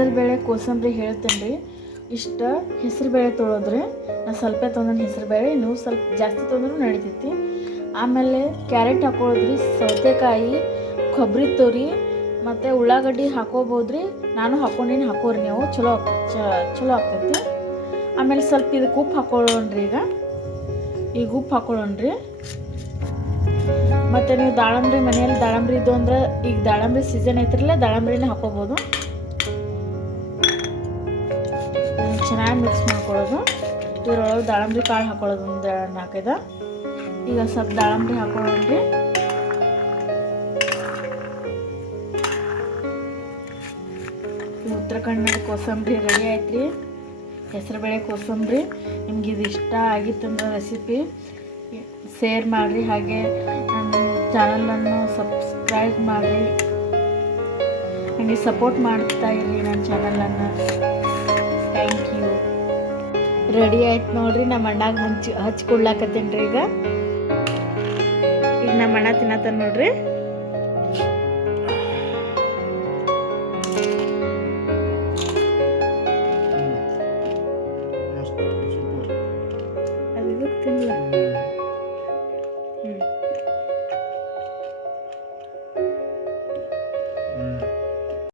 ಹೆಸರುಬೇಳೆ ಕೋಸಂಬರಿ ಹೇಳ್ತೇನೆ ರೀ. ಇಷ್ಟು ಹೆಸರುಬೇಳೆ ತೊಳೋದ್ರಿ. ನಾನು ಸ್ವಲ್ಪ ತೊಗೊಂಡು ಹೆಸರುಬೇಳೆ, ನೀವು ಸ್ವಲ್ಪ ಜಾಸ್ತಿ ತೊಗೊಂಡ್ರೂ ನಡಿತೈತಿ. ಆಮೇಲೆ ಕ್ಯಾರೆಟ್ ಹಾಕೊಳ್ಳೋದ್ರಿ, ಸೌತೆಕಾಯಿ, ಕೊಬ್ಬರಿ ತುರಿ ಮತ್ತು ಉಳ್ಳಾಗಡ್ಡಿ ಹಾಕೋಬೋದ್ರಿ. ನಾನು ಹಾಕ್ಕೊಂಡೀನಿ, ಹಾಕೋರಿ ನೀವು, ಚಲೋ ಆಗ್ತೈತಿ. ಆಮೇಲೆ ಸ್ವಲ್ಪ ಇದಕ್ಕೆ ಉಪ್ಪು ಹಾಕೊಳ್ಳೋಣ್ರಿ. ಈಗ ಉಪ್ಪು ಹಾಕೊಳ್ಳೋಣ್ರಿ. ಮತ್ತು ನೀವು ದಾಳಂಬ್ರಿ ಮನೆಯಲ್ಲಿ ದಾಳಂಬ್ರಿ ಇದ್ದು ಅಂದ್ರೆ, ಈಗ ದಾಳಂಬ್ರಿ ಸೀಸನ್ ಐತ್ರಲ್ಲ, ದಾಳಂಬ್ರಿನೇ ಹಾಕೋಬೋದು. ಚೆನ್ನಾಗಿ ಮಿಕ್ಸ್ ಮಾಡ್ಕೊಳ್ಳೋದು. ಇದರೊಳಗೆ ದಾಳಂಬ್ರಿ ಕಾಳು ಹಾಕೊಳ್ಳೋದು ಒಂದು 4-5. ಈಗ ಸ್ವಲ್ಪ ದಾಳಂಬ್ರಿ ಹಾಕೊಳ್ಳೋಣ್ರಿ. ಉತ್ತರ ಕನ್ನಡ ಕೋಸಂಬರಿ ರೆಡಿ ಆಯ್ತು ರೀ. ಹೆಸರುಬೇಳೆ ಕೋಸಂಬರಿ. ನಿಮ್ಗೆ ಇದು ಇಷ್ಟ ಆಗಿತ್ತಂದ್ರೆ ರೆಸಿಪಿ ಶೇರ್ ಮಾಡಿರಿ, ಹಾಗೆ ನನ್ನ ಚಾನಲನ್ನು ಸಬ್ಸ್ಕ್ರೈಬ್ ಮಾಡಿರಿ. ನನಗೆ ಸಪೋರ್ಟ್ ಮಾಡ್ತಾ ಇರಿ ನನ್ನ ಚಾನಲನ್ನು. Thank you. ರೆಡಿ ಆಯ್ತು ನೋಡ್ರಿ. ನಮ್ಮ ಅಣ್ಣಗೆ ಹಚ್ಕೊಡ್ಲಾಕತ್ತೇನೆ ರೀ. ಈಗ ನಮ್ಮ ಅಣ್ಣ ತಿನ್ನತ್ತಾನ ನೋಡ್ರಿ. ಅದು ತಿನ್ನಲ್ಲ.